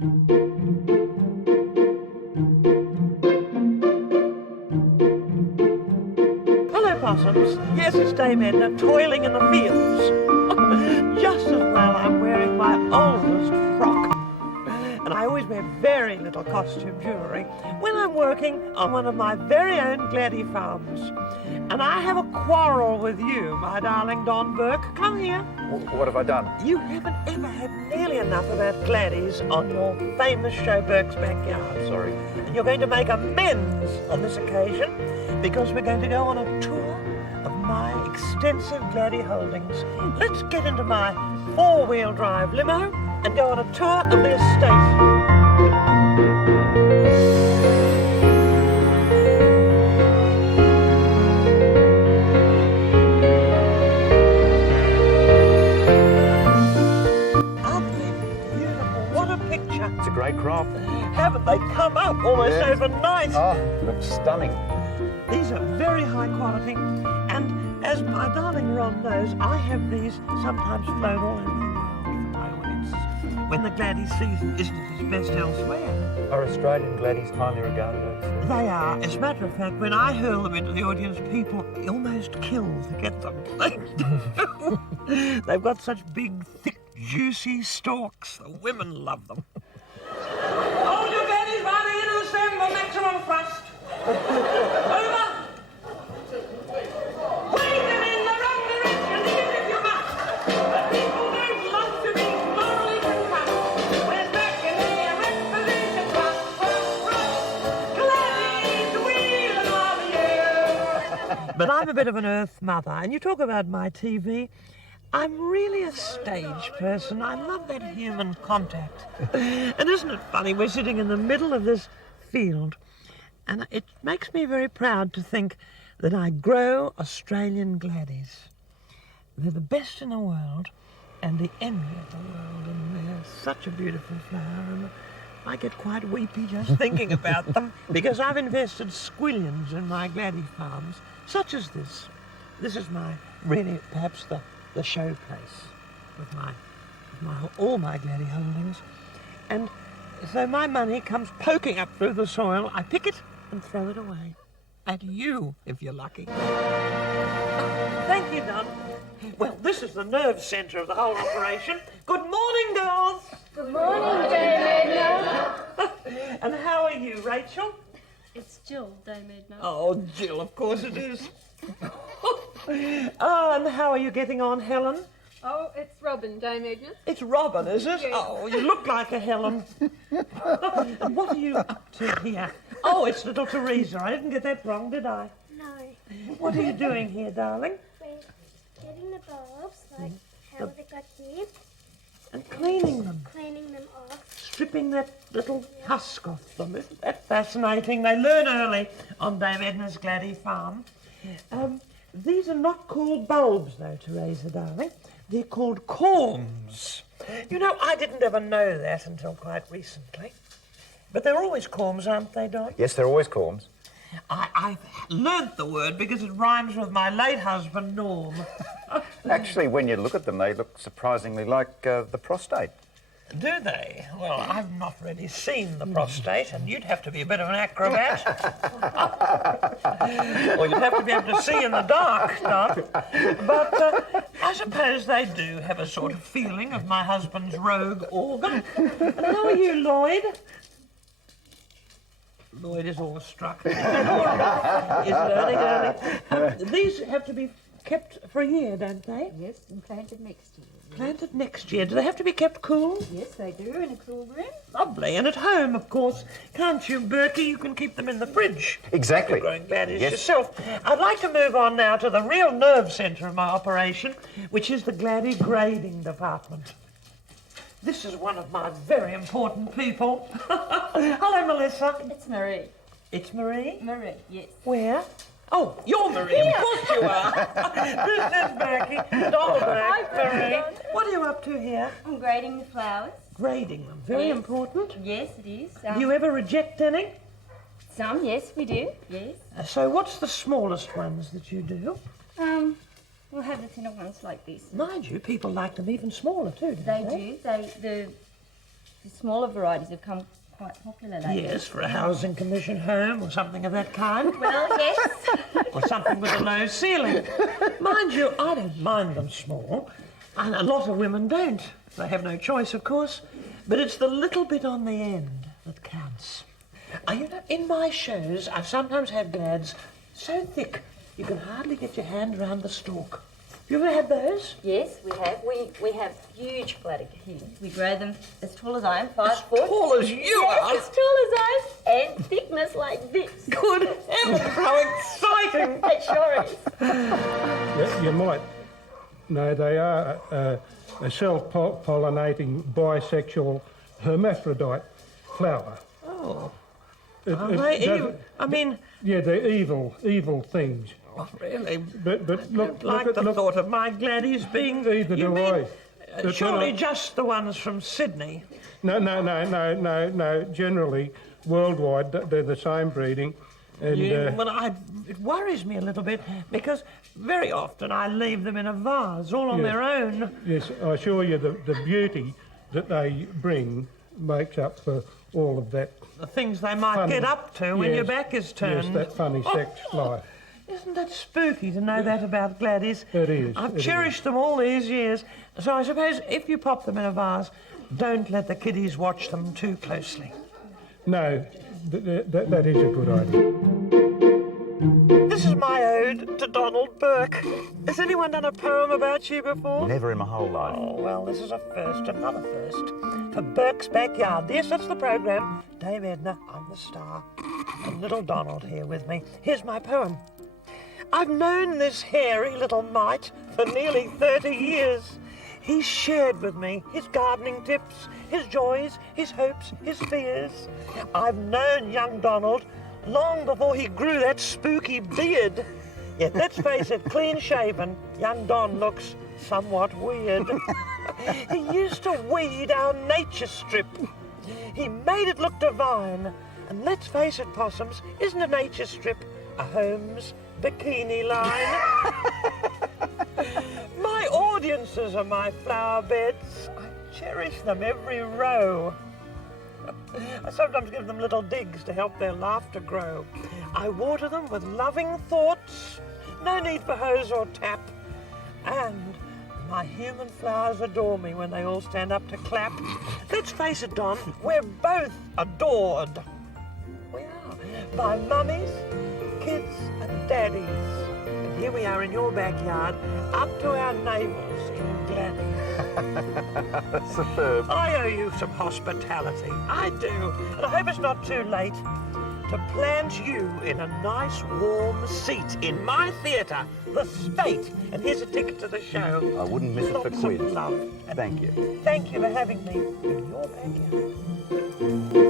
Hello, possums. Yes, it's Dame Edna, toiling in the fields. Just as well I'm wearing my oldest frock. And I always wear very little costume jewellery when I'm working on one of my very own Gladi farms. And I have a quarrel with you, my darling Don Burke. Come here. What have I done? You haven't ever had nearly enough about Gladies on your famous show, Burke's Backyard. Sorry. And you're going to make amends on this occasion because we're going to go on a tour of my extensive Gladi holdings. Let's get into my four-wheel drive limo and go on a tour of the estate. It's a great crop. Haven't they come up almost overnight? Oh, looks stunning. These are very high quality, and as my darling Ron knows, I have these sometimes flown all over the world for my audiences when the Gladi season isn't at its best elsewhere. Are Australian Gladies highly regarded overseas? They are. As a matter of fact, when I hurl them into the audience, people almost kill to get them. They do. They've got such big, thick, juicy stalks. The women love them. Hold your bellies by the inner assembly, maximum thrust. Over. Wave them in the wrong direction, even if you must. But people don't love to be morally concussed. We're back in the erect position, thrust. Gladies, we love you. But I'm a bit of an earth mother, and you talk about my TV. I'm really a stage person. I love that human contact. And isn't it funny, we're sitting in the middle of this field, and it makes me very proud to think that I grow Australian Gladies. They're the best in the world and the envy of the world, and they're such a beautiful flower, and I get quite weepy just thinking about them, because I've invested squillions in my Gladi farms, such as this. This is my, really, perhaps the showplace with all my Gladi holdings. And so my money comes poking up through the soil. I pick it and throw it away. At you, if you're lucky. Thank you, Don. Well, this is the nerve centre of the whole operation. Good morning, girls. Good morning, Dame Edna. And how are you, Rachel? It's Jill, Dame Edna. Oh, Jill, of course it is. And how are you getting on, Helen? Oh, it's Robin, Dame Edna. It's Robin, is it? Yes. Oh, you look like a Helen. And what are you up to here? Oh, it's little Teresa. I didn't get that wrong, did I? No. What are you doing here, darling? We're getting the bulbs, like how they got here, And cleaning them. cleaning them off. Stripping that little husk off them. Isn't that fascinating? They learn early on Dame Edna's Gladi farm. These are not called bulbs, though, Teresa, darling. They're called corms. You know, I didn't ever know that until quite recently. But they're always corms, aren't they, Don? Yes, they're always corms. I've learnt the word because it rhymes with my late husband, Norm. Actually, when you look at them, they look surprisingly like the prostate. Do they? Well, I've not really seen the prostate, and you'd have to be a bit of an acrobat. Or you'd have to be able to see in the dark, Don. But I suppose they do have a sort of feeling of my husband's rogue organ. And how are you, Lloyd? Lloyd is awestruck. He's learning early. These have to be kept for a year, don't they? Yes, and planted next year. Planted next year. Do they have to be kept cool? Yes, they do, in a cool room. Lovely. And at home, of course, can't you, Burke? You can keep them in the fridge. Exactly. You're growing Gladies Yes. yourself. I'd like to move on now to the real nerve centre of my operation, which is the Gladi grading department. This is one of my very important people. Hello, Melissa. It's Marie. It's Marie? Marie, yes. Where? Oh, you're Marie, of course you are. This is Berkey, Donald Burke, Marie. What are you up to here? I'm grading the flowers. Grading them, very Yes. important. Yes, it is. Do you ever reject any? Some, yes, we do. Yes. So what's the smallest ones that you do? We'll have the thinner ones like this. Mind you, people like them even smaller too, don't they? They do. The The smaller varieties have come quite popular lately. Yes, for a housing commission home or something of that kind. Well, yes. Or something with a low ceiling. Mind you, I don't mind them small, and a lot of women don't. They have no choice, of course, but it's the little bit on the end that counts. You know, in my shows, I've sometimes had glads so thick you can hardly get your hand around the stalk. You ever had those? Yes, we have. We have huge Gladi here. We grow them as tall as I am, 5 foot. As tall as you yes, are? as tall as I am, and thickness like this. Good heavens, how exciting! It sure is. You might know they are a self-pollinating bisexual hermaphrodite flower. Oh. Are they evil? I mean... Yeah, they're evil things. Oh, really? But look like at the thought of my Gladies being... Either you do mean, I. Surely just the ones from Sydney. No. Generally, worldwide, they're the same breeding. And, it worries me a little bit because very often I leave them in a vase all on their own. Yes, I assure you the beauty that they bring makes up for all of that. The things they might get up to when your back is turned. Yes, that funny sex life. Isn't that spooky to know that about Gladies? It is. I've cherished them all these years. So I suppose if you pop them in a vase, don't let the kiddies watch them too closely. No, that is a good idea. This is my ode to Donald Burke. Has anyone done a poem about you before? Never in my whole life. Oh, well, this is a first, another first. For Burke's Backyard. Yes, that's the programme. Dame Edna, I'm the star. And little Donald here with me. Here's my poem. I've known this hairy little mite for nearly 30 years. He's shared with me his gardening tips, his joys, his hopes, his fears. I've known young Donald long before he grew that spooky beard. Yet let's face it, clean-shaven, young Don looks somewhat weird. He used to weed our nature strip. He made it look divine. And let's face it, possums, isn't a nature strip a Holmes bikini line? My audiences are my flower beds. I cherish them every row. I sometimes give them little digs to help their laughter grow. I water them with loving thoughts, no need for hose or tap. And my human flowers adore me when they all stand up to clap. Let's face it, Don, we're both adored. We are, by mummies, kids and daddies. And here we are in your backyard, up to our navels in Gladi. Superb. I owe you some hospitality. I do. And I hope it's not too late to plant you in a nice warm seat in my theatre, the State. And here's a ticket to the show. I wouldn't miss it for Lots quid. of love. Thank you. Thank you for having me in your backyard.